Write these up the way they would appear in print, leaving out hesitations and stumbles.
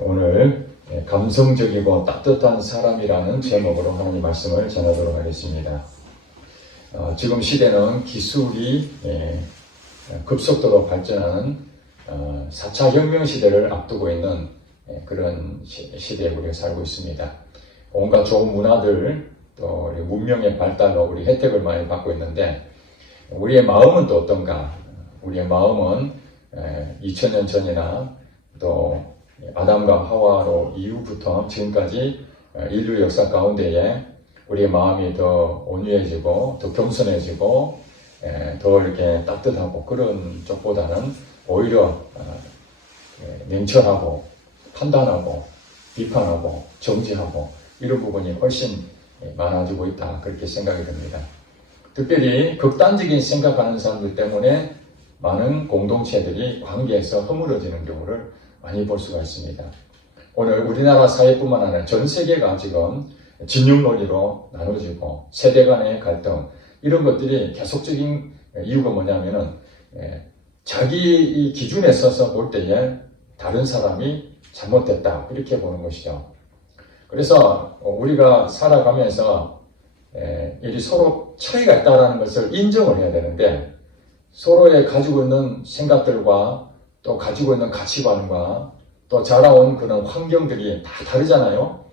오늘 감성적이고 따뜻한 사람이라는 제목으로 하나님 말씀을 전하도록 하겠습니다. 지금 시대는 기술이 급속도로 발전하는 4차 혁명 시대를 앞두고 있는 그런 시대에 우리가 살고 있습니다. 온갖 좋은 문화들, 또 우리 문명의 발달로 우리 혜택을 많이 받고 있는데 우리의 마음은 또 어떤가? 우리의 마음은 2000년 전이나 또 아담과 하와로 이후부터 지금까지 인류 역사 가운데에 우리의 마음이 더 온유해지고 더 겸손해지고 더 이렇게 따뜻하고 그런 쪽보다는 오히려 냉철하고 판단하고 비판하고 정지하고 이런 부분이 훨씬 많아지고 있다, 그렇게 생각이 듭니다. 특별히 극단적인 생각하는 사람들 때문에 많은 공동체들이 관계에서 허물어지는 경우를 많이 볼 수가 있습니다. 오늘 우리나라 사회뿐만 아니라 전 세계가 지금 진영론리로 나눠지고 세대 간의 갈등, 이런 것들이 계속적인 이유가 뭐냐면은 자기 기준에 서서 볼 때에 다른 사람이 잘못됐다, 이렇게 보는 것이죠. 그래서 우리가 살아가면서 이 서로 차이가 있다는 것을 인정을 해야 되는데, 서로의 가지고 있는 생각들과 또 가지고 있는 가치관과 또 자라온 그런 환경들이 다 다르잖아요.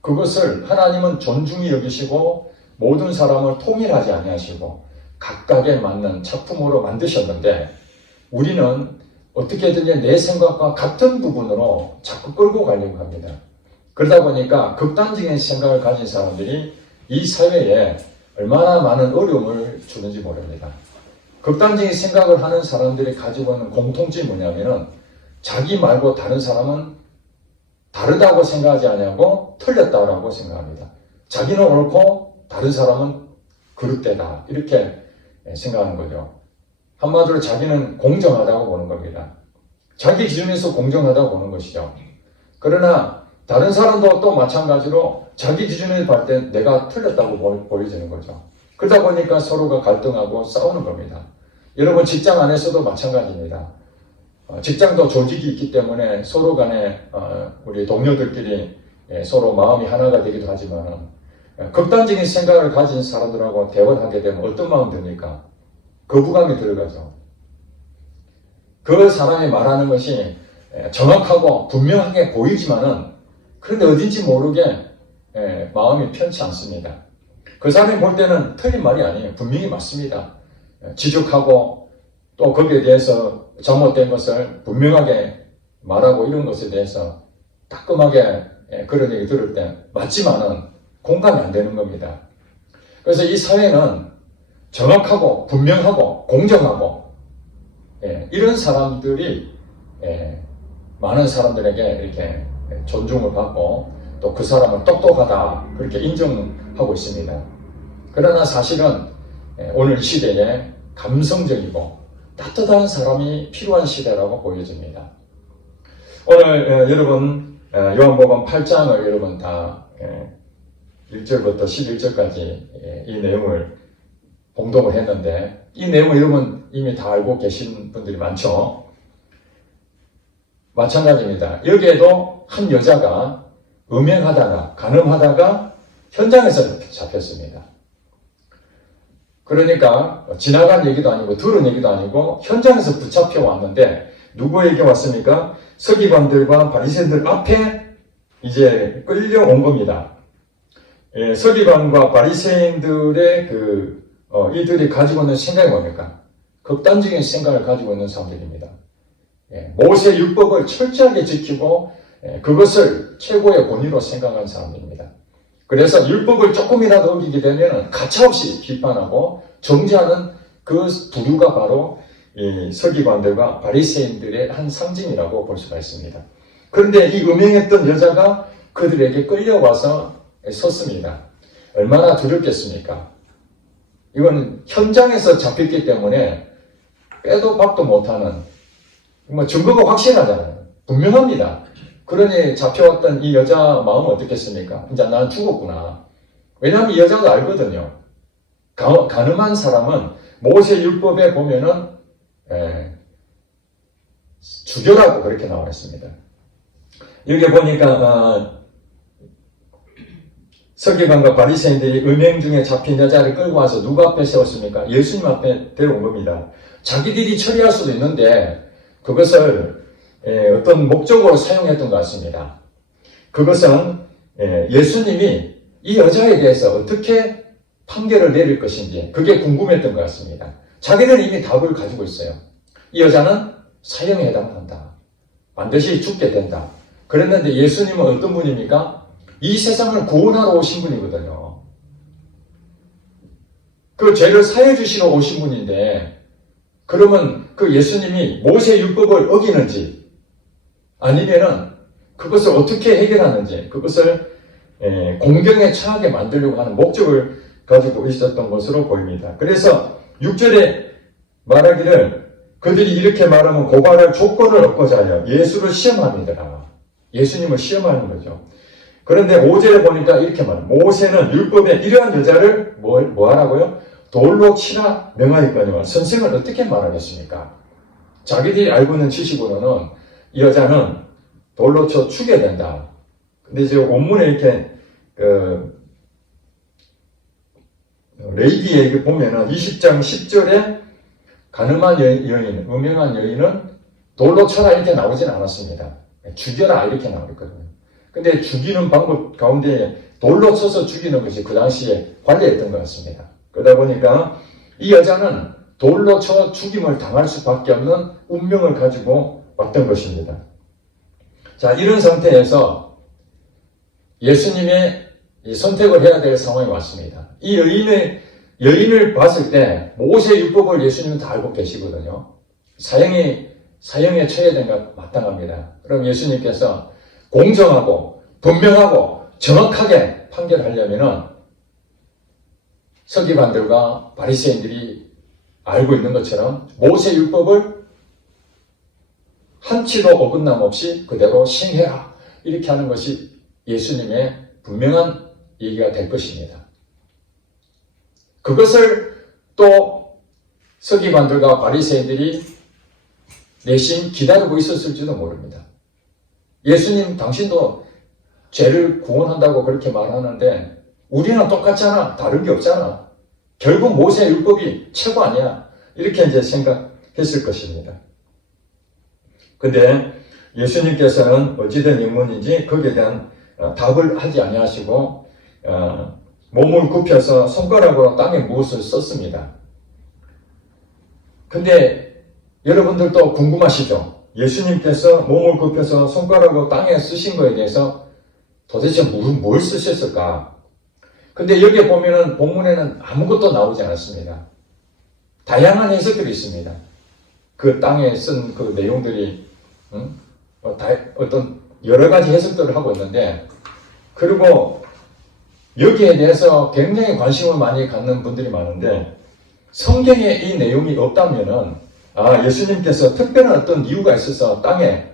그것을 하나님은 존중히 여기시고 모든 사람을 통일하지 아니하시고 각각에 맞는 작품으로 만드셨는데, 우리는 어떻게든 내 생각과 같은 부분으로 자꾸 끌고 가려고 합니다. 그러다 보니까 극단적인 생각을 가진 사람들이 이 사회에 얼마나 많은 어려움을 주는지 모릅니다. 극단적인 생각을 하는 사람들이 가지고 있는 공통점이 뭐냐면은 자기 말고 다른 사람은 다르다고 생각하지 않냐고 틀렸다고 생각합니다. 자기는 옳고 다른 사람은 그릇되다, 이렇게 생각하는 거죠. 한마디로 자기는 공정하다고 보는 겁니다. 자기 기준에서 공정하다고 보는 것이죠. 그러나 다른 사람도 또 마찬가지로 자기 기준에 볼 때 내가 틀렸다고 보여지는 거죠. 그러다 보니까 서로가 갈등하고 싸우는 겁니다. 여러분, 직장 안에서도 마찬가지입니다. 직장도 조직이 있기 때문에 서로 간에 우리 동료들끼리 서로 마음이 하나가 되기도 하지만 극단적인 생각을 가진 사람들하고 대화를 하게 되면 어떤 마음이 듭니까? 거부감이 들어가죠. 그 사람이 말하는 것이 정확하고 분명하게 보이지만은 그런데 어딘지 모르게 마음이 편치 않습니다. 그 사람이 볼 때는 틀린 말이 아니에요. 분명히 맞습니다. 지적하고 또 거기에 대해서 잘못된 것을 분명하게 말하고 이런 것에 대해서 따끔하게 그런 얘기 들을 때 맞지만은 공감이 안 되는 겁니다. 그래서 이 사회는 정확하고 분명하고 공정하고 이런 사람들이 많은 사람들에게 이렇게 존중을 받고 또 그 사람을 똑똑하다, 그렇게 인정하고 있습니다. 그러나 사실은 오늘 이 시대에 감성적이고 따뜻한 사람이 필요한 시대라고 보여집니다. 오늘 여러분 요한복음 8장을 여러분 다 1절부터 11절까지 이 내용을 봉독을 했는데, 이 내용을 여러분 이미 다 알고 계신 분들이 많죠. 마찬가지입니다. 여기에도 한 여자가 음행하다가 간음하다가 현장에서 잡혔습니다. 그러니까 지나간 얘기도 아니고 들은 얘기도 아니고 현장에서 붙잡혀 왔는데 누구에게 왔습니까? 서기관들과 바리새인들 앞에 이제 끌려온 겁니다. 서기관과 바리새인들의 이들이 가지고 있는 생각이 뭡니까? 극단적인 생각을 가지고 있는 사람들입니다. 모세 율법을 철저하게 지키고 그것을 최고의 권위로 생각하는 사람들입니다. 그래서 율법을 조금이라도 어기게 되면 가차없이 비판하고 정죄하는 그 부류가 바로 이 서기관들과 바리새인들의 한 상징이라고 볼 수가 있습니다. 그런데 이 음행했던 여자가 그들에게 끌려와서 섰습니다. 얼마나 두렵겠습니까? 이건 현장에서 잡혔기 때문에 빼도 박도 못하는, 증거가 확실하잖아요. 분명합니다. 그러니 잡혀왔던 이 여자 마음은 어떻겠습니까? 이제 난 죽었구나. 왜냐하면 이 여자도 알거든요. 간음한 사람은 모세 율법에 보면은 죽여라고 그렇게 나와 있습니다. 여기 보니까 서기관과 바리새인들이 음행 중에 잡힌 여자를 끌고 와서 누구 앞에 세웠습니까? 예수님 앞에 데려온 겁니다. 자기들이 처리할 수도 있는데 그것을 어떤 목적으로 사용했던 것 같습니다. 그것은 예수님이 이 여자에 대해서 어떻게 판결을 내릴 것인지 그게 궁금했던 것 같습니다. 자기는 이미 답을 가지고 있어요. 이 여자는 사형에 해당한다. 반드시 죽게 된다. 그랬는데 예수님은 어떤 분입니까? 이 세상을 구원하러 오신 분이거든요. 그 죄를 사해 주시러 오신 분인데 그러면 그 예수님이 모세 율법을 어기는지 아니면은 그것을 어떻게 해결하는지 그것을 공경에 처하게 만들려고 하는 목적을 가지고 있었던 것으로 보입니다. 그래서 6절에 말하기를 그들이 이렇게 말하면 고발할 조건을 얻고자 하여 예수를 시험합니다. 예수님을 시험하는 거죠. 그런데 5절에 보니까 이렇게 말해요. 모세는 율법에 이러한 여자를 뭐 하라고요? 돌로 치라 명하였거니와 선생을 어떻게 말하겠습니까? 자기들이 알고 있는 지식으로는 이 여자는 돌로 쳐 죽여야 된다. 근데 이제 원문에 이렇게 레위기에 보면은 20장 10절에 가늠한 여인, 음행한 여인은 돌로 쳐라 이렇게 나오진 않았습니다. 죽여라 이렇게 나오거든요. 근데 죽이는 방법 가운데 돌로 쳐서 죽이는 것이 그 당시에 관례였던 것 같습니다. 그러다 보니까 이 여자는 돌로 쳐 죽임을 당할 수밖에 없는 운명을 가지고 왔던 것입니다. 자, 이런 상태에서 예수님의 선택을 해야 될 상황이 왔습니다. 이 여인을 봤을 때 모세 율법을 예수님은 다 알고 계시거든요. 사형에 처해야 되는 것 마땅합니다. 그럼 예수님께서 공정하고 분명하고 정확하게 판결하려면은 서기관들과 바리새인들이 알고 있는 것처럼 모세 율법을 한치도 어긋남 없이 그대로 시행해라 이렇게 하는 것이 예수님의 분명한 얘기가 될 것입니다. 그것을 또 서기관들과 바리새인들이 내심 기다리고 있었을지도 모릅니다. 예수님 당신도 죄를 구원한다고 그렇게 말하는데 우리랑 똑같잖아. 다른 게 없잖아. 결국 모세 율법이 최고 아니야. 이렇게 이제 생각했을 것입니다. 근데 예수님께서는 어찌된 인문인지 거기에 대한 답을 하지 아니하시고 몸을 굽혀서 손가락으로 땅에 무엇을 썼습니다. 근데 여러분들도 궁금하시죠? 예수님께서 몸을 굽혀서 손가락으로 땅에 쓰신 거에 대해서 도대체 뭘 쓰셨을까? 근데 여기에 보면은 본문에는 아무것도 나오지 않았습니다. 다양한 해석들이 있습니다. 그 땅에 쓴 그 내용들이 어떤 여러 가지 해석들을 하고 있는데 그리고 여기에 대해서 굉장히 관심을 많이 갖는 분들이 많은데 성경에 이 내용이 없다면은 예수님께서 특별한 어떤 이유가 있어서 땅에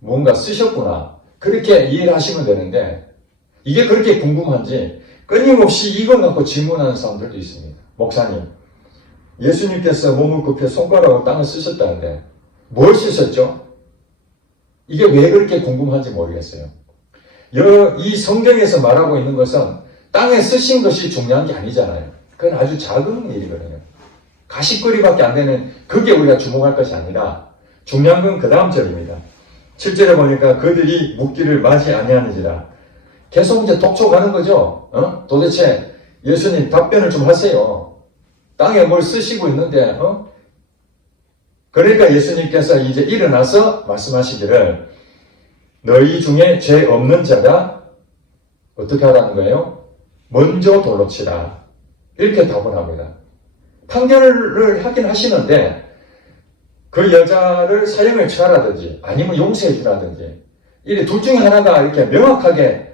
뭔가 쓰셨구나 그렇게 이해를 하시면 되는데 이게 그렇게 궁금한지 끊임없이 이걸 갖고 질문하는 사람들도 있습니다. 목사님, 예수님께서 몸을 굽혀 손가락으로 땅을 쓰셨다는데 뭘 쓰셨죠? 이게 왜 그렇게 궁금한지 모르겠어요. 이 성경에서 말하고 있는 것은 땅에 쓰신 것이 중요한 게 아니잖아요. 그건 아주 작은 일이거든요. 가십거리밖에 안 되는 그게 우리가 주목할 것이 아니라 중요한 건 그 다음 절입니다. 7절에 보니까 그들이 묻기를 마지 아니하는지라. 계속 이제 독촉하는 거죠. 도대체 예수님 답변을 좀 하세요. 땅에 뭘 쓰시고 있는데 그러니까 예수님께서 이제 일어나서 말씀하시기를 너희 중에 죄 없는 자가 어떻게 하라는 거예요? 먼저 돌로 치라. 이렇게 답을 합니다. 판결을 하긴 하시는데 그 여자를 사형을 처하라든지 아니면 용서해 주라든지 이 둘 중에 하나가 이렇게 명확하게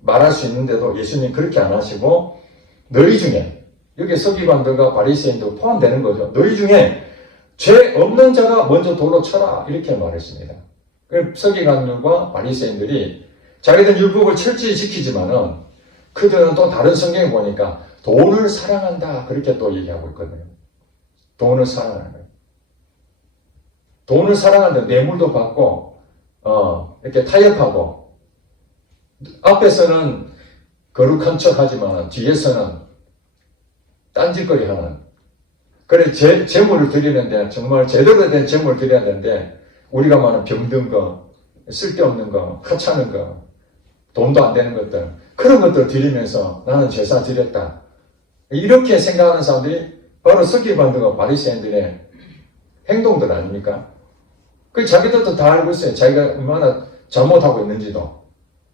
말할 수 있는데도 예수님 그렇게 안 하시고 너희 중에 여기 서기관들과 바리새인도 포함되는 거죠. 너희 중에 죄 없는 자가 먼저 돌로 쳐라 이렇게 말했습니다. 서기관들과 바리새인들이 자기들 율법을 철저히 지키지만은 그들은 또 다른 성경에 보니까 돈을 사랑한다 그렇게 또 얘기하고 있거든요. 돈을 사랑하는 거예요. 돈을 사랑하는데 뇌물도 받고 이렇게 타협하고 앞에서는 거룩한 척 하지만 뒤에서는 딴짓거리 하는. 그래, 재물을 드리는데, 정말 제대로 된 재물을 드려야 되는데, 우리가 말하는 병든 거, 쓸데없는 거, 하찮은 거, 돈도 안 되는 것들, 그런 것들 드리면서 나는 제사 드렸다. 이렇게 생각하는 사람들이 바로 서기관들과 바리새인들의 행동들 아닙니까? 그 자기들도 다 알고 있어요. 자기가 얼마나 잘못하고 있는지도.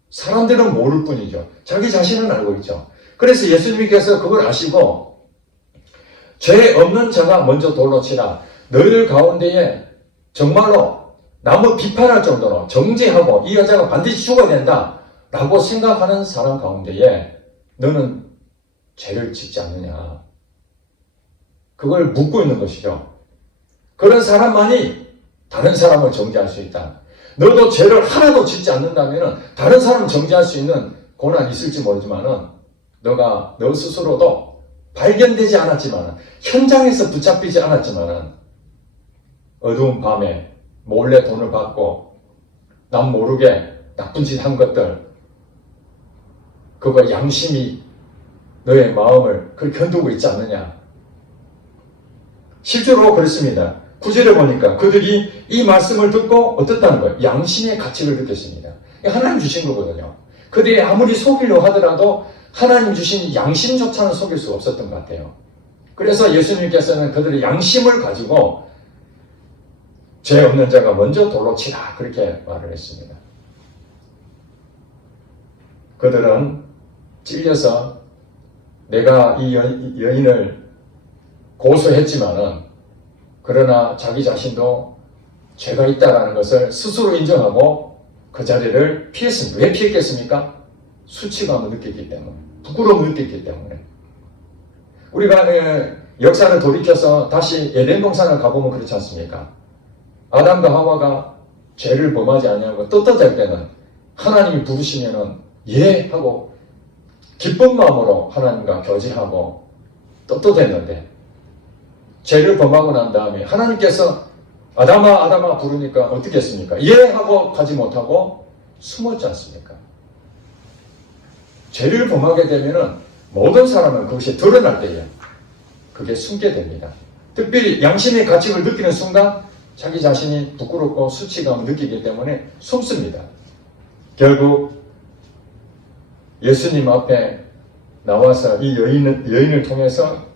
사람들은 모를 뿐이죠. 자기 자신은 알고 있죠. 그래서 예수님께서 그걸 아시고 죄 없는 자가 먼저 돌로 치라. 너희들 가운데에 정말로 남을 비판할 정도로 정죄하고 이 여자가 반드시 죽어야 된다 라고 생각하는 사람 가운데에 너는 죄를 짓지 않느냐. 그걸 묻고 있는 것이죠. 그런 사람만이 다른 사람을 정죄할 수 있다. 너도 죄를 하나도 짓지 않는다면 다른 사람을 정죄할 수 있는 고난이 있을지 모르지만은 너 스스로도 발견되지 않았지만 현장에서 붙잡히지 않았지만 어두운 밤에 몰래 돈을 받고 남 모르게 나쁜 짓 한 것들 그거 양심이 너의 마음을 그걸 견디고 있지 않느냐. 실제로 그렇습니다. 9절에 보니까 그들이 이 말씀을 듣고 어떻다는 거예요? 양심의 가치를 느꼈습니다. 하나님 주신 거거든요. 그들이 아무리 속이려 하더라도 하나님 주신 양심조차는 속일 수가 없었던 것 같아요. 그래서 예수님께서는 그들의 양심을 가지고 죄 없는 자가 먼저 돌로 치라 그렇게 말을 했습니다. 그들은 찔려서 내가 이 여인을 고소했지만은 그러나 자기 자신도 죄가 있다는 것을 스스로 인정하고 그 자리를 피했습니다. 왜 피했겠습니까? 수치감을 느꼈기 때문에, 부끄러움을 느꼈기 때문에. 우리가 역사를 돌이켜서 다시 에덴 동산을 가보면 그렇지 않습니까? 아담과 하와가 죄를 범하지 아니하고 떳떳할 때는 하나님이 부르시면은 예 하고 기쁜 마음으로 하나님과 교제하고 떳떳했는데 죄를 범하고 난 다음에 하나님께서 아담아 부르니까 어떻게 했습니까? 예 하고 가지 못하고 숨었지 않습니까? 죄를 범하게 되면은 모든 사람은 그것이 드러날 때에 그게 숨게 됩니다. 특별히 양심의 가치를 느끼는 순간 자기 자신이 부끄럽고 수치감을 느끼기 때문에 숨습니다. 결국 예수님 앞에 나와서 이 여인을 통해서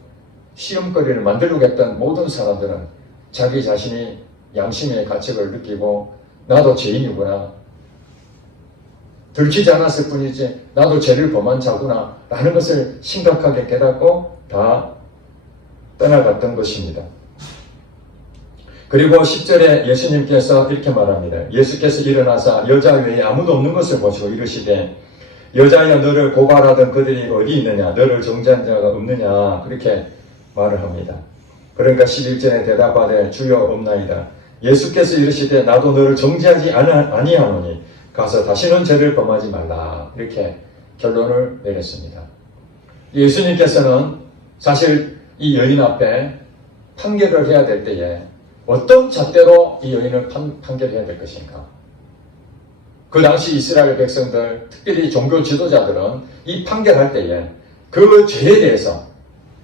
시험거리를 만들려고 했던 모든 사람들은 자기 자신이 양심의 가치를 느끼고 나도 죄인이구나. 들키지 않았을 뿐이지 나도 죄를 범한 자구나 라는 것을 심각하게 깨닫고 다 떠나갔던 것입니다. 그리고 10절에 예수님께서 이렇게 말합니다. 예수께서 일어나사 여자 외에 아무도 없는 것을 보시고 이르시되 여자여 너를 고발하던 그들이 어디 있느냐 너를 정죄한 자가 없느냐 그렇게 말을 합니다. 그러니까 11절에 대답하되 주여 없나이다. 예수께서 이르시되 나도 너를 정죄하지 아니하노니 가서 다시는 죄를 범하지 말라 이렇게 결론을 내렸습니다. 예수님께서는 사실 이 여인 앞에 판결을 해야 될 때에 어떤 잣대로 이 여인을 판결해야 될 것인가. 그 당시 이스라엘 백성들 특별히 종교 지도자들은 이 판결할 때에 그 죄에 대해서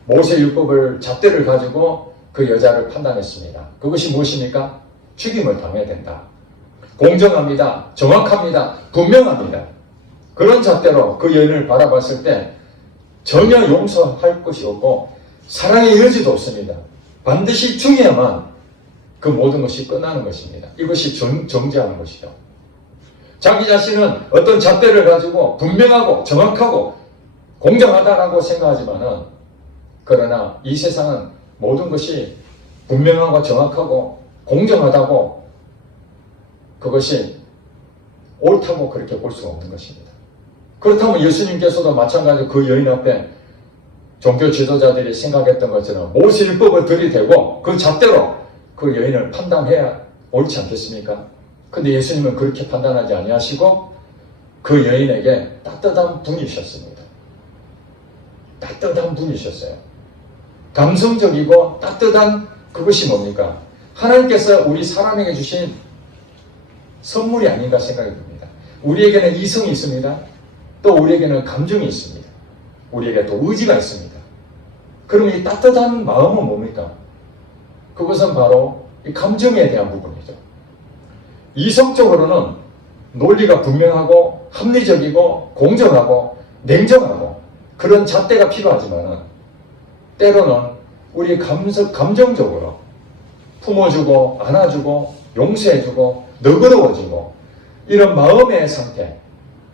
모세율법을 잣대를 가지고 그 여자를 판단했습니다. 그것이 무엇입니까? 죽임을 당해야 된다. 공정합니다. 정확합니다. 분명합니다. 그런 잣대로 그 여인을 바라봤을 때 전혀 용서할 것이 없고 사랑의 여지도 없습니다. 반드시 죽여야만 그 모든 것이 끝나는 것입니다. 이것이 정죄하는 것이죠. 자기 자신은 어떤 잣대를 가지고 분명하고 정확하고 공정하다라고 생각하지만은 그러나 이 세상은 모든 것이 분명하고 정확하고 공정하다고 그것이 옳다고 그렇게 볼 수가 없는 것입니다. 그렇다면 예수님께서도 마찬가지로 그 여인 앞에 종교 지도자들이 생각했던 것처럼 모세율법을 들이대고 그 잣대로 그 여인을 판단해야 옳지 않겠습니까? 근데 예수님은 그렇게 판단하지 아니하시고 그 여인에게 따뜻한 분이셨습니다. 따뜻한 분이셨어요. 감성적이고 따뜻한 그것이 뭡니까? 하나님께서 우리 사람에게 주신 선물이 아닌가 생각이 듭니다. 우리에게는 이성이 있습니다. 또 우리에게는 감정이 있습니다. 우리에게 또 의지가 있습니다. 그러면 이 따뜻한 마음은 뭡니까? 그것은 바로 이 감정에 대한 부분이죠. 이성적으로는 논리가 분명하고 합리적이고 공정하고 냉정하고 그런 잣대가 필요하지만 때로는 우리 감정적으로 품어주고 안아주고 용서해주고 너그러워지고 이런 마음의 상태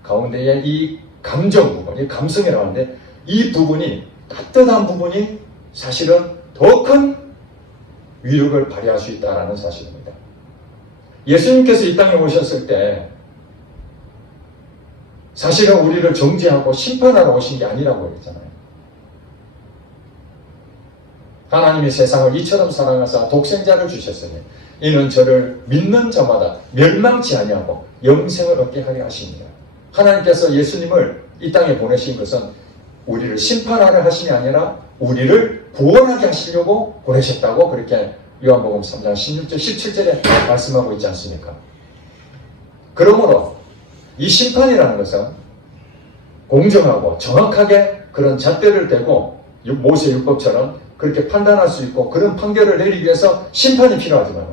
가운데에 이 감정 부분, 이 감성이라고 하는데 이 부분이 따뜻한 부분이 사실은 더 큰 위력을 발휘할 수 있다는 사실입니다. 예수님께서 이 땅에 오셨을 때 사실은 우리를 정죄하고 심판하러 오신 게 아니라고 그랬잖아요. 하나님이 세상을 이처럼 사랑하사 독생자를 주셨으니 이는 저를 믿는 자마다 멸망치 아니하고 영생을 얻게 하게 하십니다. 하나님께서 예수님을 이 땅에 보내신 것은 우리를 심판하려 하심이 아니라 우리를 구원하게 하시려고 보내셨다고 그렇게 요한복음 3장 16절 17절에 말씀하고 있지 않습니까? 그러므로 이 심판이라는 것은 공정하고 정확하게 그런 잣대를 대고 모세 율법처럼 그렇게 판단할 수 있고 그런 판결을 내리기 위해서 심판이 필요하지만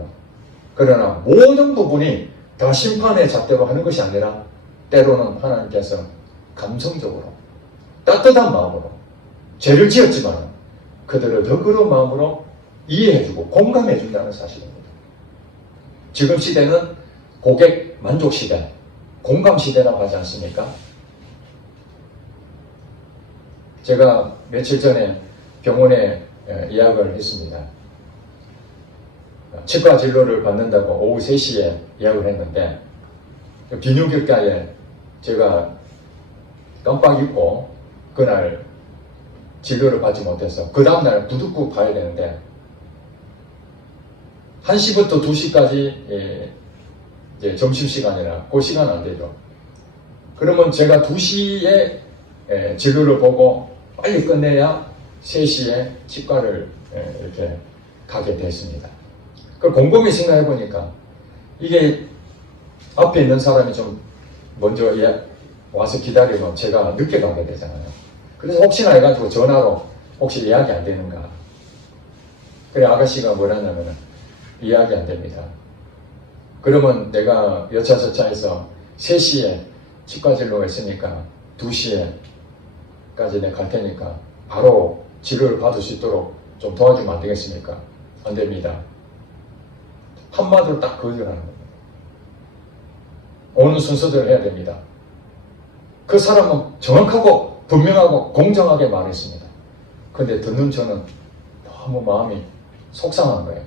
그러나 모든 부분이 다 심판의 잣대로 하는 것이 아니라 때로는 하나님께서 감성적으로 따뜻한 마음으로 죄를 지었지만 그들을 너그러운 마음으로 이해해주고 공감해준다는 사실입니다. 지금 시대는 고객 만족 시대, 공감 시대라고 하지 않습니까? 제가 며칠 전에 병원에 예약을 했습니다. 치과 진료를 받는다고 오후 3시에 예약을 했는데 비뇨기과에 제가 깜빡 잊고 그날 진료를 받지 못해서 그 다음날 부득고 봐야 되는데 1시부터 2시까지 이제 점심시간이라 그 시간은 안 되죠. 그러면 제가 2시에 진료를 보고 빨리 끝내야 3시에 치과를 이렇게 가게 됐습니다. 그걸 곰곰이 생각해 보니까 이게 앞에 있는 사람이 좀 먼저 와서 기다리면 제가 늦게 가게 되잖아요. 그래서 혹시나 해가지고 전화로 혹시 예약이 안 되는가. 그래 아가씨가 뭐라냐면 예약이 안 됩니다. 그러면 내가 여차저차해서 3시에 치과 진료가 있으니까 2시에까지 내가 갈 테니까 바로 진료를 받을 수 있도록 좀 도와주면 안 되겠습니까? 안 됩니다. 한마디로 딱 거절하는 겁니다. 오는 순서대로 해야 됩니다. 그 사람은 정확하고 분명하고 공정하게 말했습니다. 근데 듣는 저는 너무 마음이 속상한 거예요.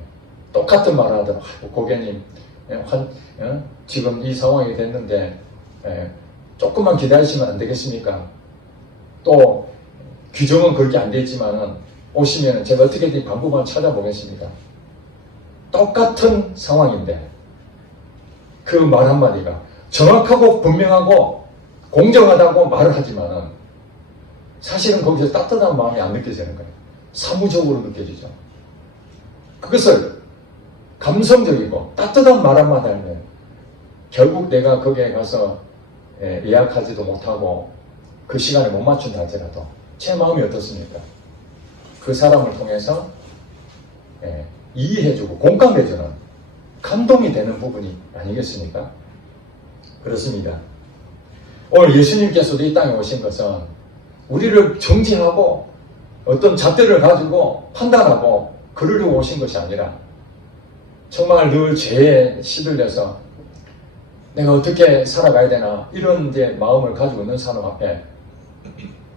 똑같은 말을 하더라고요. 고객님, 지금 이 상황이 됐는데 조금만 기다리시면 안 되겠습니까? 또 규정은 그렇게 안 돼 있지만 오시면 제가 어떻게든 방법을 찾아보겠습니다. 똑같은 상황인데 그 말 한마디가 정확하고 분명하고 공정하다고 말을 하지만 사실은 거기서 따뜻한 마음이 안 느껴지는 거예요. 사무적으로 느껴지죠. 그것을 감성적이고 따뜻한 말 한마디 하면 결국 내가 거기에 가서 예약하지도 못하고 그 시간에 못 맞춘다 할지라도 제 마음이 어떻습니까? 그 사람을 통해서 이해해주고 공감해주는 감동이 되는 부분이 아니겠습니까? 그렇습니다. 오늘 예수님께서도 이 땅에 오신 것은 우리를 정죄하고 어떤 잣대를 가지고 판단하고 그러려고 오신 것이 아니라 정말 늘 죄에 시들려서 내가 어떻게 살아가야 되나 이런 이제 마음을 가지고 있는 사람 앞에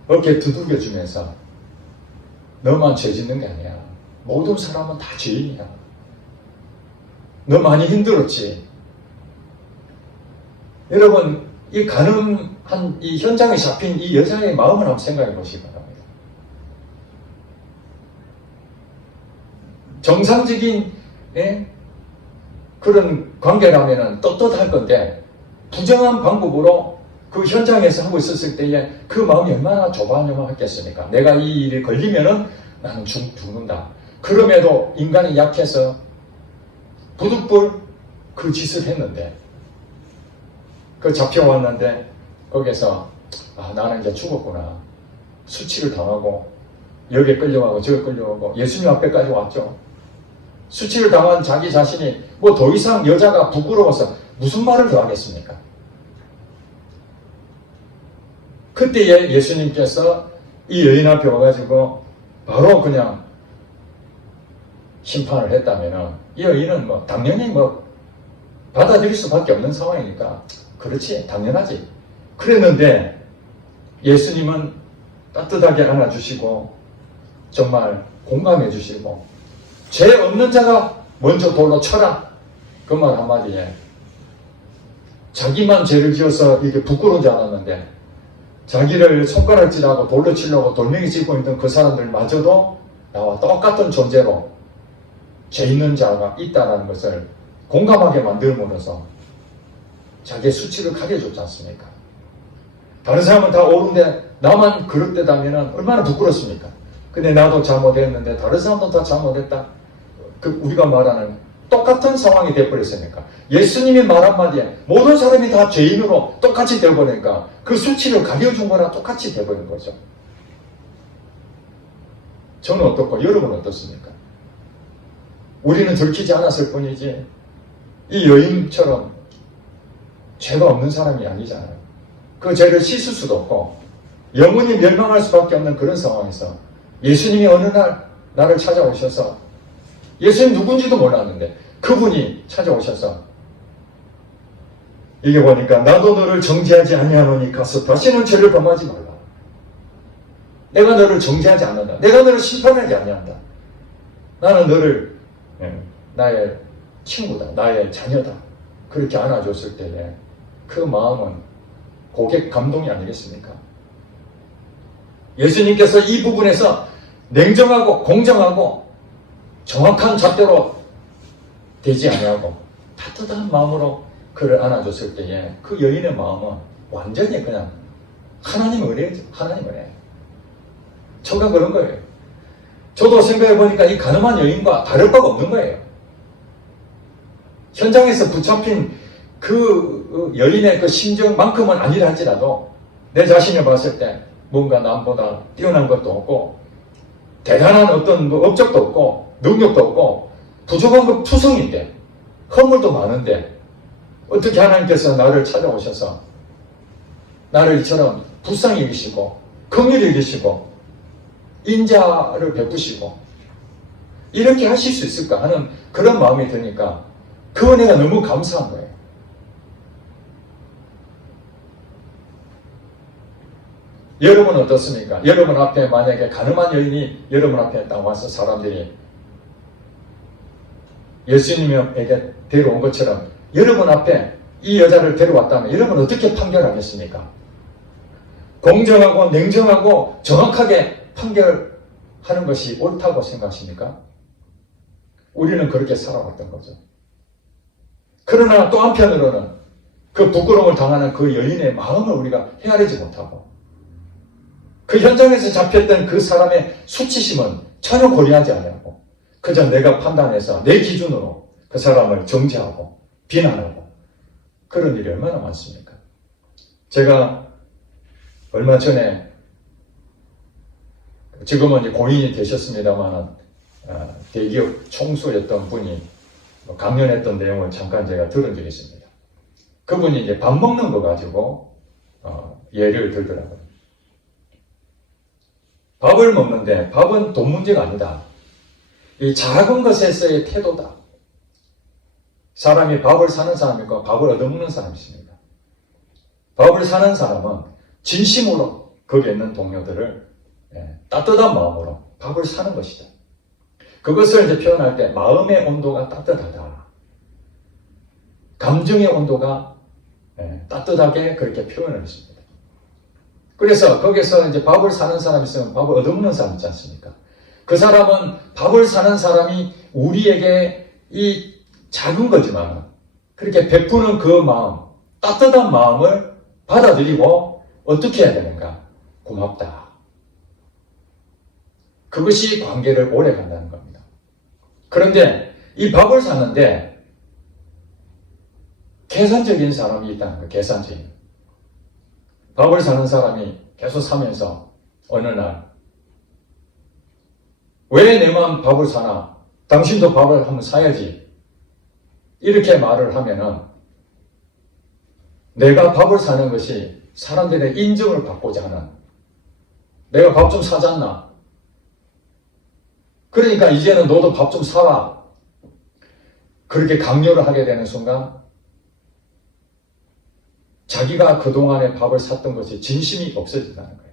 어깨 두들겨주면서 너만 죄 짓는 게 아니야. 모든 사람은 다 죄인이야. 너 많이 힘들었지. 여러분 이 가늠한 이 현장에 잡힌 이 여자의 마음을 한번 생각해 보시기 바랍니다. 정상적인 그런 관계라면 떳떳할 건데 부정한 방법으로 그 현장에서 하고 있었을 때에 그 마음이 얼마나 조바하겠습니까? 내가 이 일이 걸리면은 나는 죽는다. 그럼에도 인간이 약해서 부득불 그 짓을 했는데 그 잡혀왔는데 거기서 아, 나는 이제 죽었구나. 수치를 당하고 여기에 끌려가고 저기 끌려가고 예수님 앞에까지 왔죠. 수치를 당한 자기 자신이 뭐 더 이상 여자가 부끄러워서 무슨 말을 더 하겠습니까? 그때에 예수님께서 이 여인 앞에 와가지고 바로 그냥 심판을 했다면은 이 여인은 뭐 당연히 뭐 받아들일 수밖에 없는 상황이니까 그렇지 당연하지. 그랬는데 예수님은 따뜻하게 안아주시고 정말 공감해 주시고 죄 없는 자가 먼저 돌로 쳐라 그 말 한마디에 자기만 죄를 지어서 이게 부끄러운 줄 알았는데 자기를 손가락질하고 돌로 치려고 돌멩이 짚고 있는 그 사람들마저도 나와 똑같은 존재로 죄 있는 자가 있다는 것을 공감하게 만들므로써 자기의 수치를 가려줬지 않습니까? 다른 사람은 다 옳은데 나만 그릇되다면 얼마나 부끄럽습니까? 근데 나도 잘못했는데 다른 사람도 다 잘못했다. 그 우리가 말하는 똑같은 상황이 되어버렸으니까 예수님이 말 한마디에 모든 사람이 다 죄인으로 똑같이 되어버리니까 그 수치를 가려준 거랑 똑같이 되어버린 거죠. 저는 어떻고 여러분은 어떻습니까? 우리는 들키지 않았을 뿐이지 이 여인처럼 죄가 없는 사람이 아니잖아요. 그 죄를 씻을 수도 없고 영원히 멸망할 수밖에 없는 그런 상황에서 예수님이 어느 날 나를 찾아오셔서 예수님 누군지도 몰랐는데 그분이 찾아오셔서 이게 보니까 나도 너를 정죄하지 아니하노니 가서 다시는 죄를 범하지 말라. 내가 너를 정죄하지 않는다. 내가 너를 심판하지 아니한다. 나는 너를 나의 친구다. 나의 자녀다. 그렇게 안아줬을 때에 그 마음은 고객 감동이 아니겠습니까? 예수님께서 이 부분에서 냉정하고 공정하고 정확한 잣대로 되지 아니하고 따뜻한 마음으로 그를 안아줬을 때에 그 여인의 마음은 완전히 그냥 하나님 은혜죠. 하나님 은혜. 저가 그런 거예요. 저도 생각해보니까 이 가늠한 여인과 다를 바가 없는 거예요. 현장에서 붙잡힌 그 여인의 그 심정만큼은 아니라 할지라도 내 자신을 봤을 때 뭔가 남보다 뛰어난 것도 없고 대단한 어떤 뭐 업적도 없고 능력도 없고 부족한 건 투성인데 허물도 많은데 어떻게 하나님께서 나를 찾아오셔서 나를 이처럼 불쌍히 여기시고 긍휼히 여기시고 인자를 베푸시고 이렇게 하실 수 있을까 하는 그런 마음이 드니까 그 은혜가 너무 감사한 거예요. 여러분은 어떻습니까? 여러분 앞에 만약에 가늠한 여인이 여러분 앞에 딱 와서 사람들이 예수님에게 데려온 것처럼 여러분 앞에 이 여자를 데려왔다면 여러분 어떻게 판결하겠습니까? 공정하고 냉정하고 정확하게 판결하는 것이 옳다고 생각하십니까? 우리는 그렇게 살아왔던 거죠. 그러나 또 한편으로는 그 부끄러움을 당하는 그 여인의 마음을 우리가 헤아리지 못하고 그 현장에서 잡혔던 그 사람의 수치심은 전혀 고려하지 아니하고 그저 내가 판단해서 내 기준으로 그 사람을 정죄하고 비난하고 그런 일이 얼마나 많습니까? 제가 얼마 전에 지금은 이제 고인이 되셨습니다만 대기업 총수였던 분이 강연했던 내용을 잠깐 제가 들은 적이 있습니다. 그분이 이제 밥 먹는 거 가지고 예를 들더라고요. 밥을 먹는데 밥은 돈 문제가 아니다. 이 작은 것에서의 태도다. 사람이 밥을 사는 사람이 있고 밥을 얻어먹는 사람이 있습니다. 밥을 사는 사람은 진심으로 거기에 있는 동료들을 따뜻한 마음으로 밥을 사는 것이다. 그것을 이제 표현할 때 마음의 온도가 따뜻하다. 감정의 온도가 따뜻하게 그렇게 표현을 했습니다. 그래서 거기서 이제 밥을 사는 사람이 있으면 밥을 얻어먹는 사람 있지 않습니까? 그 사람은 밥을 사는 사람이 우리에게 이 작은 거지만 그렇게 베푸는 그 마음, 따뜻한 마음을 받아들이고 어떻게 해야 되는가? 고맙다. 그것이 관계를 오래 간다는 겁니다. 그런데 이 밥을 사는데 계산적인 사람이 있다는 거예요. 계산적인. 밥을 사는 사람이 계속 사면서 어느 날 왜 내만 밥을 사나? 당신도 밥을 한번 사야지. 이렇게 말을 하면은 내가 밥을 사는 것이 사람들의 인정을 받고자 하는, 내가 밥 좀 사잖나? 그러니까 이제는 너도 밥 좀 사라. 그렇게 강요를 하게 되는 순간 자기가 그동안에 밥을 샀던 것이 진심이 없어진다는 거예요.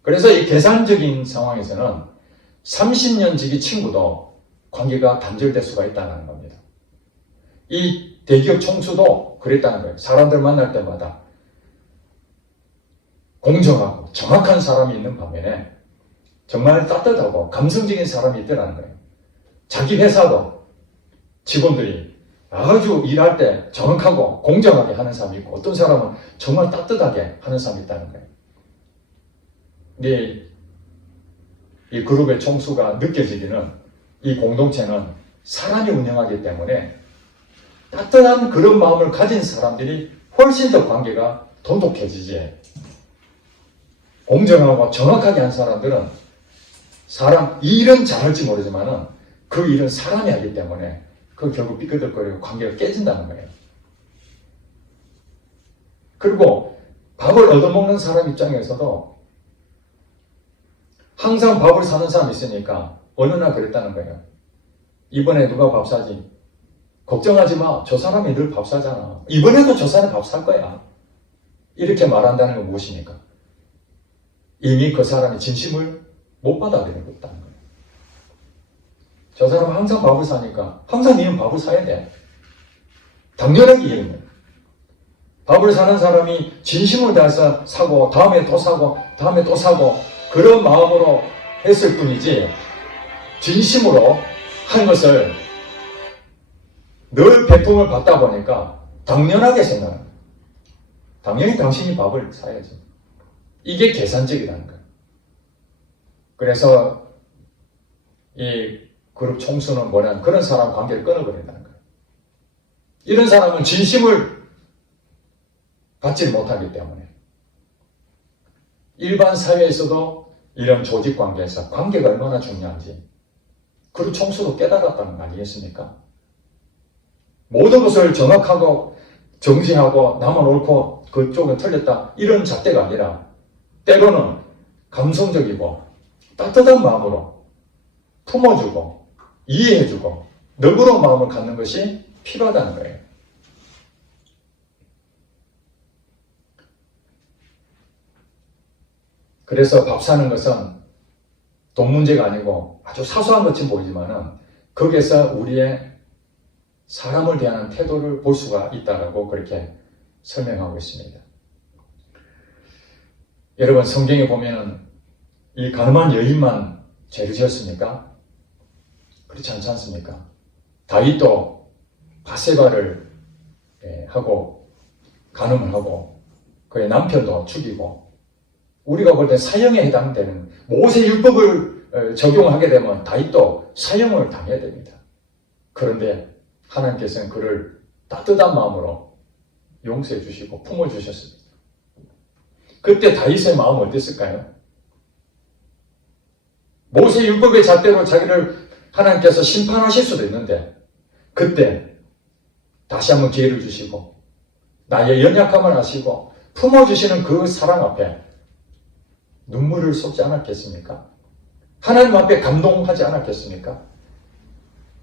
그래서 이 계산적인 상황에서는 30년 지기 친구도 관계가 단절될 수가 있다는 겁니다. 이 대기업 총수도 그랬다는 거예요. 사람들 만날 때마다 공정하고 정확한 사람이 있는 반면에 정말 따뜻하고 감성적인 사람이 있더라는 거예요. 자기 회사도 직원들이 아주 일할 때 정확하고 공정하게 하는 사람이 있고, 어떤 사람은 정말 따뜻하게 하는 사람이 있다는 거예요. 근데 이 그룹의 총수가 느껴지기는 이 공동체는 사람이 운영하기 때문에 따뜻한 그런 마음을 가진 사람들이 훨씬 더 관계가 돈독해지지, 공정하고 정확하게 한 사람들은 이 일은 잘할지 모르지만은 그 일은 사람이 하기 때문에 그 결국 삐끗덕거리고 관계가 깨진다는 거예요. 그리고 밥을 얻어먹는 사람 입장에서도 항상 밥을 사는 사람이 있으니까 어느 날 그랬다는 거예요. 이번에 누가 밥 사지? 걱정하지 마. 저 사람이 늘 밥 사잖아. 이번에도 저 사람 밥 살 거야. 이렇게 말한다는 건 무엇입니까? 이미 그 사람이 진심을 못 받아들이고 있다는 거예요. 저 사람은 항상 밥을 사니까 항상 니는 밥을 사야 돼. 당연하게 이해는. 밥을 사는 사람이 진심을 다해서 사고, 다음에 또 사고, 다음에 또 사고, 그런 마음으로 했을 뿐이지, 진심으로 한 것을 늘 배품을 받다 보니까 당연하게 생각합니다. 당연히 당신이 밥을 사야지. 이게 계산적이라는 거예요. 그래서 이 그룹 총수는 뭐냐면 그런 사람 관계를 끊어버린다는 거예요. 이런 사람은 진심을 받지 못하기 때문에. 일반 사회에서도 이런 조직 관계에서 관계가 얼마나 중요한지 그룹 총수도 깨달았다는 거 아니겠습니까? 모든 것을 정확하고 정지하고 나만 옳고 그쪽은 틀렸다 이런 잣대가 아니라 때로는 감성적이고 따뜻한 마음으로 품어주고 이해해주고 너그러운 마음을 갖는 것이 필요하다는 거예요. 그래서 밥 사는 것은 돈 문제가 아니고 아주 사소한 것처럼 보이지만은 거기에서 우리의 사람을 대하는 태도를 볼 수가 있다라고 그렇게 설명하고 있습니다. 여러분, 성경에 보면은 이 가늠한 여인만 죄를 지었습니까? 그렇지 않지 않습니까? 다윗도 바세바를 하고 간음을 하고 그의 남편도 죽이고, 우리가 볼 때 사형에 해당되는 모세 율법을 적용하게 되면 다윗도 사형을 당해야 됩니다. 그런데 하나님께서는 그를 따뜻한 마음으로 용서해 주시고 품어 주셨습니다. 그때 다윗의 마음은 어땠을까요? 모세 율법의 잣대로 자기를 하나님께서 심판하실 수도 있는데 그때 다시 한번 기회를 주시고 나의 연약함을 아시고 품어주시는 그 사랑 앞에 눈물을 쏟지 않았겠습니까? 하나님 앞에 감동하지 않았겠습니까?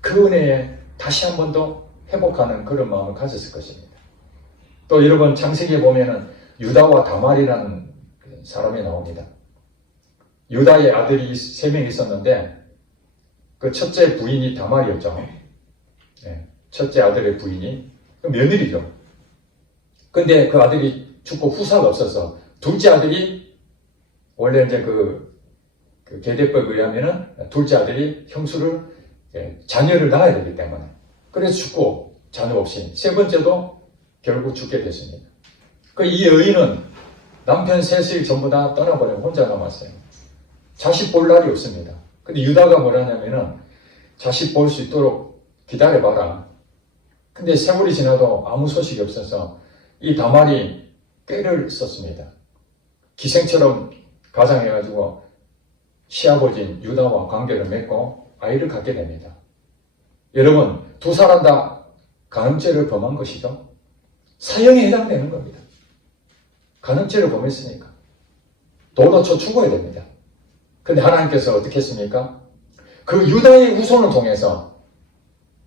그 은혜에 다시 한 번 더 회복하는 그런 마음을 가졌을 것입니다. 또 여러분, 창세기에 보면은 유다와 다말이라는 사람이 나옵니다. 유다의 아들이 3명 있었는데 그 첫째 부인이 다말이었죠. 첫째 아들의 부인이 며느리죠. 근데 그 아들이 죽고 후사가 없어서 둘째 아들이, 원래 이제 그 계대법에 의하면은 둘째 아들이 형수를 자녀를 낳아야 되기 때문에 그래서 죽고 자녀 없이 세 번째도 결국 죽게 됐습니다. 이 여인은 남편 셋을 전부 다 떠나버리고 혼자 남았어요. 자식 볼 날이 없습니다. 근데 유다가 뭐라냐면은 자식 볼 수 있도록 기다려봐라. 근데 세월이 지나도 아무 소식이 없어서 이 다말이 꾀를 썼습니다. 기생처럼 가장해가지고 시아버지인 유다와 관계를 맺고 아이를 갖게 됩니다. 여러분, 두 사람 다 간음죄를 범한 것이죠. 사형에 해당되는 겁니다. 간음죄를 범했으니까 돌로 쳐 죽어야 됩니다. 근데 하나님께서 어떻게 했습니까? 그 유다의 후손을 통해서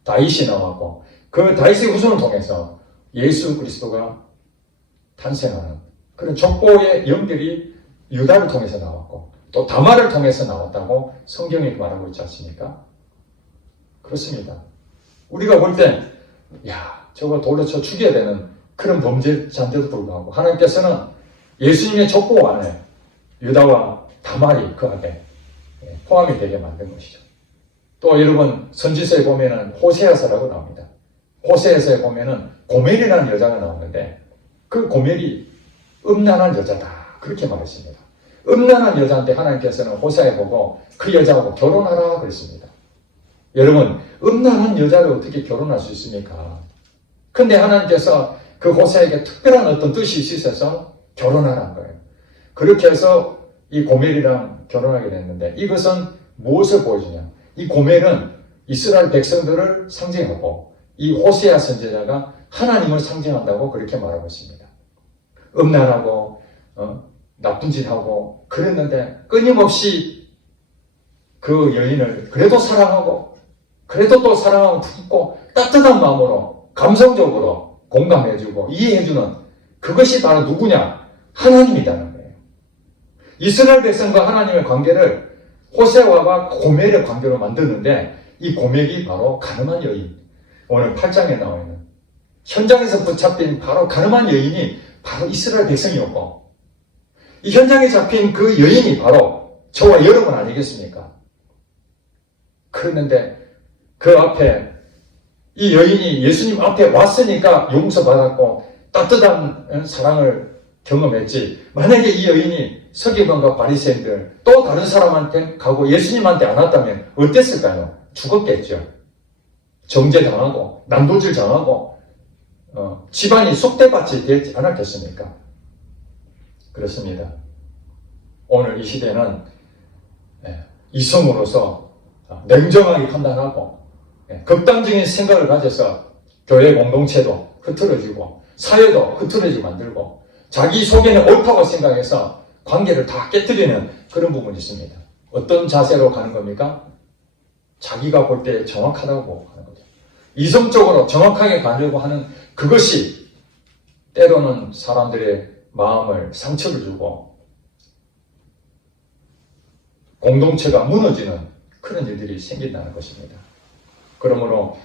다윗이 나왔고, 그 다윗의 후손을 통해서 예수 그리스도가 탄생하는 그런 족보의 연결이 유다를 통해서 나왔고, 또 다말을 통해서 나왔다고 성경이 말하고 있지 않습니까? 그렇습니다. 우리가 볼 땐, 저거 돌로 쳐 죽여야 되는 그런 범죄자인데도 불구하고 하나님께서는 예수님의 족보 안에 유다와 다말이 그 안에 포함이 되게 만든 것이죠. 또 여러분, 선지서에 보면은 호세아서라고 나옵니다. 호세아서에 보면은 고멜이라는 여자가 나오는데, 그 고멜이 음란한 여자다, 그렇게 말했습니다. 음란한 여자한테 하나님께서는 호세아에 보고 그 여자하고 결혼하라 그랬습니다. 여러분, 음란한 여자를 어떻게 결혼할 수 있습니까? 근데 하나님께서 그 호세아에게 특별한 어떤 뜻이 있으셔서 결혼하라는 거예요. 그렇게 해서 이 고멜이랑 결혼하게 됐는데, 이것은 무엇을 보여주냐? 이 고멜은 이스라엘 백성들을 상징하고, 이 호세아 선지자가 하나님을 상징한다고 그렇게 말하고 있습니다. 음란하고 나쁜 짓 하고 그랬는데 끊임없이 그 여인을 그래도 사랑하고, 그래도 또 사랑하고 품고 따뜻한 마음으로 감성적으로 공감해주고 이해해주는, 그것이 바로 누구냐? 하나님이라는 거예요. 이스라엘 백성과 하나님의 관계를 호세아와 고멜의 관계로 만드는데, 이 고멜이 바로 가늠한 여인, 오늘 8장에 나와 있는 현장에서 붙잡힌 바로 가늠한 여인이 바로 이스라엘 백성이었고, 이 현장에 잡힌 그 여인이 바로 저와 여러분 아니겠습니까? 그랬는데 그 앞에 이 여인이 예수님 앞에 왔으니까 용서받았고 따뜻한 사랑을 경험했지, 만약에 이 여인이 서기관과 바리새인들 또 다른 사람한테 가고 예수님한테 안 왔다면 어땠을까요? 죽었겠죠. 정죄당하고 난도질 당하고 집안이 쑥대밭이 되지 않았겠습니까? 그렇습니다. 오늘 이 시대는 이성으로서 냉정하게 판단하고 극단적인 생각을 가져서 교회 공동체도 흐트러지고 사회도 흐트러지게 만들고 자기 속에는 옳다고 생각해서 관계를 다 깨뜨리는 그런 부분이 있습니다. 어떤 자세로 가는 겁니까? 자기가 볼 때 정확하다고 하는 거죠. 이성적으로 정확하게 가려고 하는 그것이 때로는 사람들의 마음을 상처를 주고 공동체가 무너지는 그런 일들이 생긴다는 것입니다. 그러므로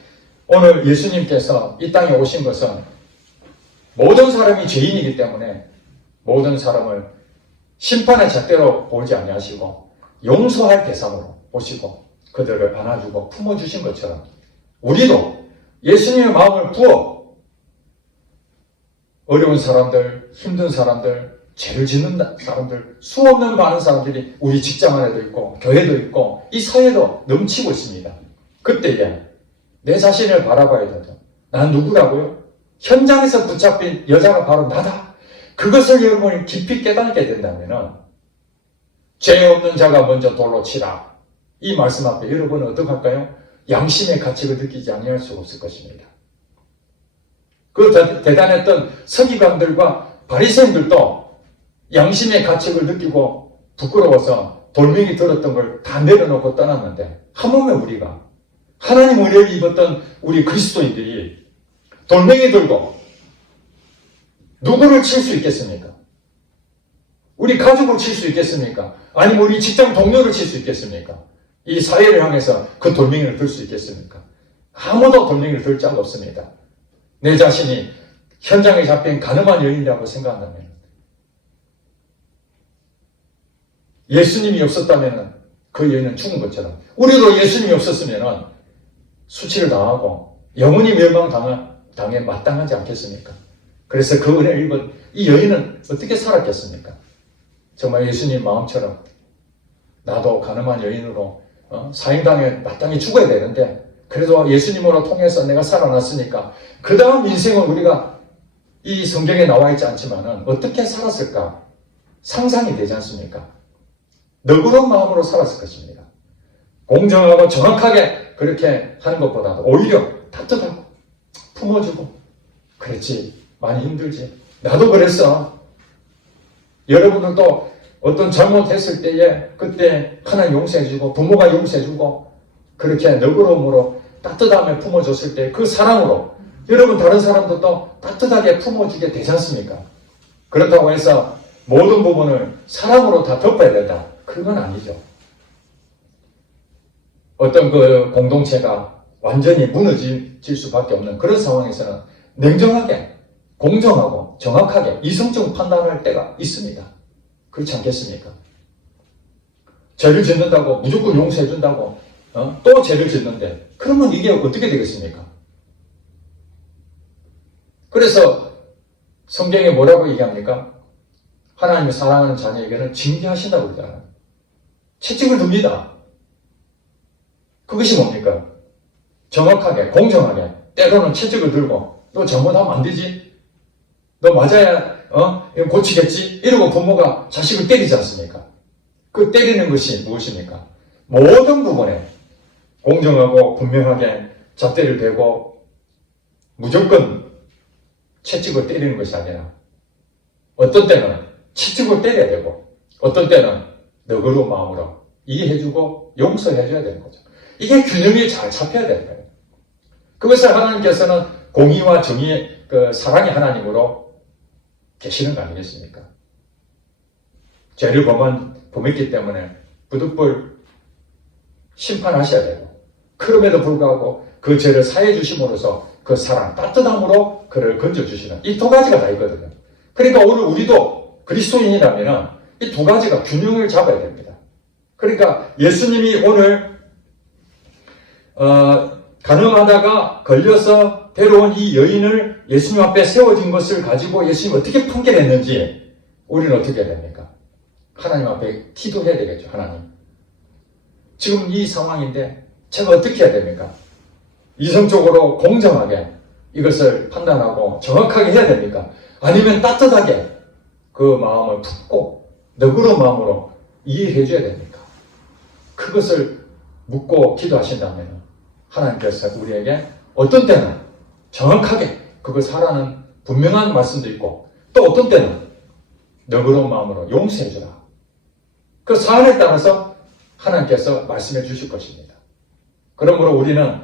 오늘 예수님께서 이 땅에 오신 것은 모든 사람이 죄인이기 때문에 모든 사람을 심판의 잣대로 보지 아니하시고 용서할 대상으로 보시고 그들을 안아주고 품어주신 것처럼 우리도 예수님의 마음을 부어 어려운 사람들, 힘든 사람들, 죄를 짓는 사람들, 수없는 많은 사람들이 우리 직장 안에도 있고 교회도 있고 이 사회도 넘치고 있습니다. 그때에 내 자신을 바라봐야 된다. 난 누구라고요? 현장에서 붙잡힌 여자가 바로 나다. 그것을 여러분이 깊이 깨닫게 된다면 죄 없는 자가 먼저 돌로 치라. 이 말씀 앞에 여러분은 어떻게 할까요? 양심의 가책을 느끼지 아니할 수 없을 것입니다. 그 대단했던 서기관들과 바리새인들도 양심의 가책을 느끼고 부끄러워서 돌멩이 들었던 걸 다 내려놓고 떠났는데, 하물며 우리가 하나님 은혜를 입었던 우리 그리스도인들이 돌멩이 들고 누구를 칠 수 있겠습니까? 우리 가족을 칠 수 있겠습니까? 아니면 우리 직장 동료를 칠 수 있겠습니까? 이 사회를 향해서 그 돌멩이를 들 수 있겠습니까? 아무도 돌멩이를 들 자가 없습니다. 내 자신이 현장에 잡힌 가늠한 여인이라고 생각한다면, 예수님이 없었다면 그 여인은 죽은 것처럼 우리도 예수님이 없었으면 수치를 당하고 영원히 멸망당해 마땅하지 않겠습니까? 그래서 그 은혜를 입은 이 여인은 어떻게 살았겠습니까? 정말 예수님 마음처럼 나도 가늠한 여인으로 사형당에 마땅히 죽어야 되는데 그래도 예수님으로 통해서 내가 살아났으니까 그 다음 인생은 우리가 이 성경에 나와 있지 않지만은 어떻게 살았을까 상상이 되지 않습니까? 너그러운 마음으로 살았을 것입니다. 공정하고 정확하게 그렇게 하는 것보다도 오히려 따뜻하고 품어주고, 그렇지, 많이 힘들지, 나도 그랬어. 여러분들도 어떤 잘못했을 때에 그때 하나님 용서해주고 부모가 용서해주고 그렇게 너그러움으로 따뜻함에 품어줬을 때 그 사랑으로 여러분 다른 사람들도 따뜻하게 품어주게 되지 않습니까? 그렇다고 해서 모든 부분을 사랑으로 다 덮어야 된다, 그건 아니죠. 어떤 그 공동체가 완전히 무너질 수밖에 없는 그런 상황에서는 냉정하게, 공정하고 정확하게 이성적 판단할 때가 있습니다. 그렇지 않겠습니까? 죄를 짓는다고 무조건 용서해준다고 또 죄를 짓는데 그러면 이게 어떻게 되겠습니까? 그래서 성경에 뭐라고 얘기합니까? 하나님이 사랑하는 자녀에게는 징계하신다고 그러잖아요. 채찍을 듭니다. 그것이 뭡니까? 정확하게, 공정하게, 때로는 채찍을 들고 너 잘못하면 안 되지? 너 맞아야 고치겠지? 이러고 부모가 자식을 때리지 않습니까? 그 때리는 것이 무엇입니까? 모든 부분에 공정하고 분명하게 잣대를 대고 무조건 채찍을 때리는 것이 아니라 어떤 때는 채찍을 때려야 되고 어떤 때는 너그러운 마음으로 이해해주고 용서해줘야 되는 거죠. 이게 균형이 잘 잡혀야 되는 거예요. 그것을 하나님께서는 공의와 정의의 그 사랑의 하나님으로 계시는 거 아니겠습니까? 죄를 범했기 때문에 부득불 심판하셔야 되고, 그럼에도 불구하고 그 죄를 사해 주심으로써 그 사랑, 따뜻함으로 그를 건져주시는 이 두 가지가 다 있거든요. 그러니까 오늘 우리도 그리스도인이라면 이 두 가지가 균형을 잡아야 됩니다. 그러니까 예수님이 오늘 가늠하다가 걸려서 데려온 이 여인을 예수님 앞에 세워진 것을 가지고 예수님이 어떻게 판결했는지 우리는 어떻게 해야 됩니까? 하나님 앞에 기도해야 되겠죠. 하나님, 지금 이 상황인데 제가 어떻게 해야 됩니까? 이성적으로 공정하게 이것을 판단하고 정확하게 해야 됩니까? 아니면 따뜻하게 그 마음을 품고 너그러운 마음으로 이해해 줘야 됩니까? 그것을 묻고 기도하신다면 하나님께서 우리에게 어떤 때는 정확하게 그것을 하라는 분명한 말씀도 있고, 또 어떤 때는 너그러운 마음으로 용서해 주라, 그 사안에 따라서 하나님께서 말씀해 주실 것입니다. 그러므로 우리는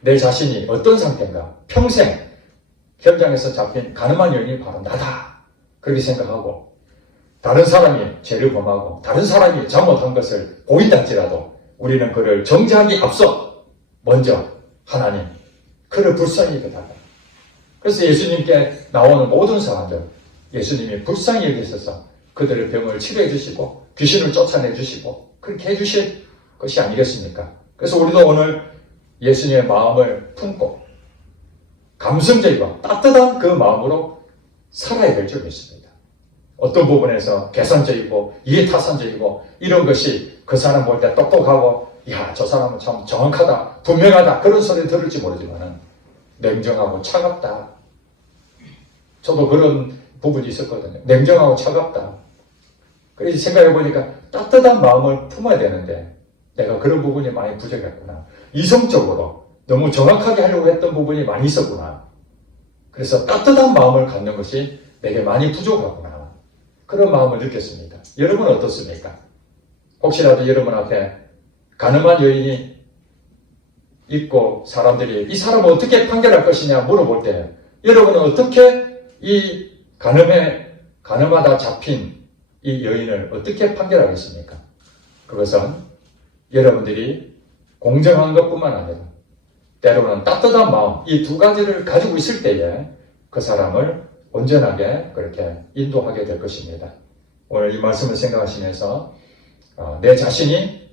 내 자신이 어떤 상태인가, 평생 현장에서 잡힌 가늠한 여인이 바로 나다 그렇게 생각하고, 다른 사람이 죄를 범하고 다른 사람이 잘못한 것을 보인다 할지라도 우리는 그를 정죄하기 앞서 먼저 하나님, 그를 불쌍히 여겨달라. 그래서 예수님께 나오는 모든 사람들 예수님이 불쌍히 여기셔서 그들의 병을 치료해 주시고 귀신을 쫓아내 주시고 그렇게 해 주실 것이 아니겠습니까? 그래서 우리도 오늘 예수님의 마음을 품고 감성적이고 따뜻한 그 마음으로 살아야 될 줄 믿습니다. 어떤 부분에서 계산적이고 이해타산적이고 이런 것이 그 사람 볼 때 똑똑하고 야, 저 사람은 참 정확하다, 분명하다 그런 소리 들을지 모르지만 냉정하고 차갑다. 저도 그런 부분이 있었거든요. 냉정하고 차갑다. 그래서 생각해 보니까 따뜻한 마음을 품어야 되는데 내가 그런 부분이 많이 부족했구나. 이성적으로 너무 정확하게 하려고 했던 부분이 많이 있었구나. 그래서 따뜻한 마음을 갖는 것이 내게 많이 부족하구나. 그런 마음을 느꼈습니다. 여러분은 어떻습니까? 혹시라도 여러분 앞에 가늠한 여인이 있고 사람들이 이 사람을 어떻게 판결할 것이냐 물어볼 때 여러분은 어떻게 이 가늠하다 잡힌 이 여인을 어떻게 판결하겠습니까? 그것은 여러분들이 공정한 것뿐만 아니라 때로는 따뜻한 마음, 이 두 가지를 가지고 있을 때에 그 사람을 온전하게 그렇게 인도하게 될 것입니다. 오늘 이 말씀을 생각하시면서 내 자신이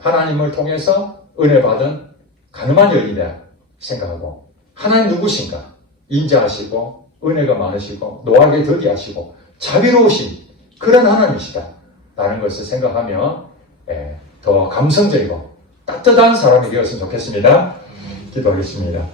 하나님을 통해서 은혜 받은 가늠한 여인이다 생각하고, 하나님 누구신가? 인자하시고 은혜가 많으시고 노하게 더디하시고 자비로우신 그런 하나님이시다 라는 것을 생각하며 더 감성적이고 따뜻한 사람이 되었으면 좋겠습니다. 기도하겠습니다.